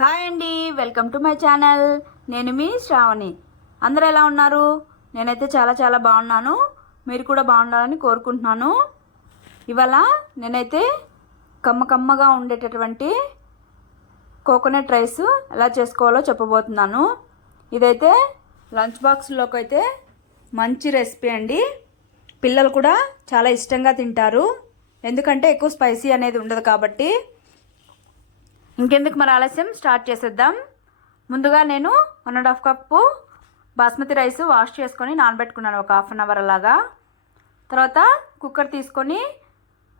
Hi అండి, welcome to my channel. నేను మీ శ్రావణి. అందరూ ఎలా ఉన్నారు? నేనైతే చాలా బాగున్నాను. మీరు కూడా బాగుండాలని కోరుకుంటున్నాను. ఇవాళ నేనైతే కమ్మగా ఉండేటటువంటి కోకోనట్ రైస్ ఎలా చేసుకోవాలో చెప్పబోతున్నాను. ఇదైతే లంచ్ బాక్స్లోకి అయితే మంచి రెసిపీ అండి. పిల్లలు కూడా చాలా ఇష్టంగా తింటారు, ఎందుకంటే ఎక్కువ స్పైసీ అనేది ఉండదు కాబట్టి. ఇంకెందుకు మరి ఆలస్యం, స్టార్ట్ చేసేద్దాం. ముందుగా నేను 1.5 కప్పు బాస్మతి రైస్ వాష్ చేసుకొని నానబెట్టుకున్నాను ఒక హాఫ్ అన్ అవర్ అలాగా. తర్వాత కుక్కర్ తీసుకొని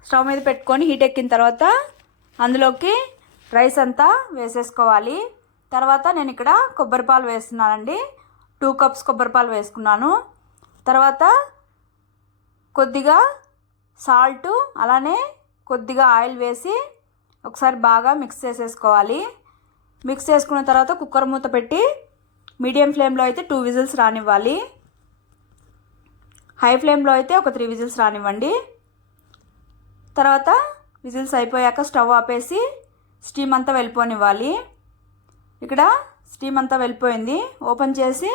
స్టవ్ మీద పెట్టుకొని హీట్ ఎక్కిన తర్వాత అందులోకి రైస్ అంతా వేసేసుకోవాలి. తర్వాత నేను ఇక్కడ కొబ్బరి పాలు వేస్తున్నానండి. 2 కప్స్ కొబ్బరి పాలు వేసుకున్నాను. తర్వాత కొద్దిగా సాల్ట్, అలానే కొద్దిగా ఆయిల్ వేసి ఒకసారి బాగా మిక్స్ చేసేసుకోవాలి. మిక్స్ చేసుకున్న తర్వాత కుక్కర్ మూత పెట్టి మీడియం ఫ్లేమ్లో అయితే 2 విజిల్స్ రానివ్వాలి. హై ఫ్లేమ్లో అయితే ఒక 3 విజిల్స్ రానివ్వండి. తర్వాత విజిల్స్ అయిపోయాక స్టవ్ ఆపేసి స్టీమ్ అంతా వెళ్ళిపోనివ్వాలి. ఇక్కడ స్టీమ్ అంతా వెళ్ళిపోయింది. ఓపెన్ చేసి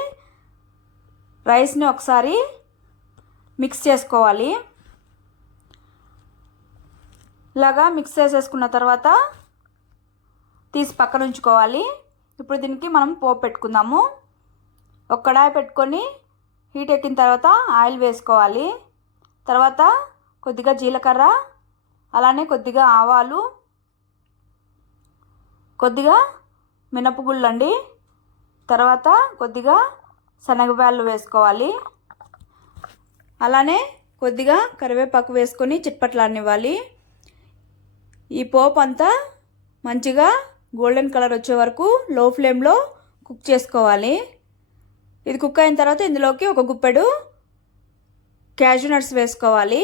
రైస్ని ఒకసారి మిక్స్ చేసుకోవాలి. ఇలాగా మిక్స్ చేసేసుకున్న తర్వాత తీసి పక్కన ఉంచుకోవాలి. ఇప్పుడు దీనికి మనం పోపు పెట్టుకుందాము. ఒక కడాయి పెట్టుకొని హీట్ ఎక్కిన తర్వాత ఆయిల్ వేసుకోవాలి. తర్వాత కొద్దిగా జీలకర్ర, అలానే కొద్దిగా ఆవాలు, కొద్దిగా మినపగుళ్ళు అండి. తర్వాత కొద్దిగా శనగబ్యాళ్ళు వేసుకోవాలి. అలానే కొద్దిగా కరివేపాకు వేసుకొని చిట్పట్లాడనివ్వాలి. ఈ పోపు అంతా మంచిగా గోల్డెన్ కలర్ వచ్చే వరకు లో ఫ్లేమ్లో కుక్ చేసుకోవాలి. ఇది కుక్ అయిన తర్వాత ఇందులోకి ఒక గుప్పెడు క్యాష్యూ నట్స్ వేసుకోవాలి.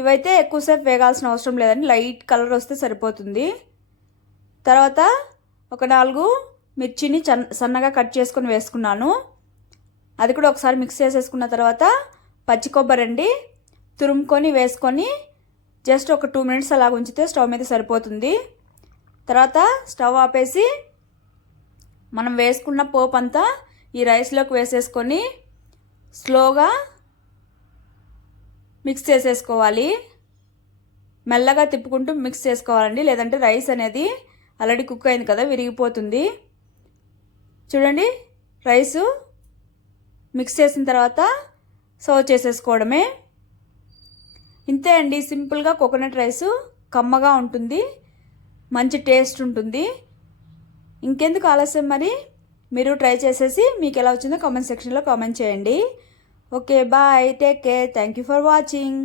ఇవైతే ఎక్కువసేపు వేగాల్సిన అవసరం లేదండి, లైట్ కలర్ వస్తే సరిపోతుంది. తర్వాత ఒక 4 మిర్చిని సన్నగా కట్ చేసుకొని వేసుకున్నాను. అది కూడా ఒకసారి మిక్స్ చేసేసుకున్న తర్వాత పచ్చి కొబ్బరి అండి తురుముకొని వేసుకొని జస్ట్ ఒక 2 మినిట్స్ అలా ఉంచితే స్టవ్ మీద సరిపోతుంది. తర్వాత స్టవ్ ఆపేసి మనం వేసుకున్న పోపు అంతా ఈ రైస్లోకి వేసేసుకొని స్లోగా మిక్స్ చేసేసుకోవాలి. మెల్లగా తిప్పుకుంటూ మిక్స్ చేసుకోవాలండి, లేదంటే రైస్ అనేది ఆల్రెడీ కుక్ అయింది కదా, విరిగిపోతుంది. చూడండి, రైసు మిక్స్ చేసిన తర్వాత సర్వ్ చేసేసుకోవడమే. ఇంతే అండి, సింపుల్గా కోకోనట్ రైస్ కమ్మగా ఉంటుంది, మంచి టేస్ట్ ఉంటుంది. ఇంకెందుకు ఆలస్యం, మరి మీరు ట్రై చేసేసి మీకు ఎలా వచ్చిందో కామెంట్ సెక్షన్లో కామెంట్ చేయండి. Okay, bye, take care, thank you for watching.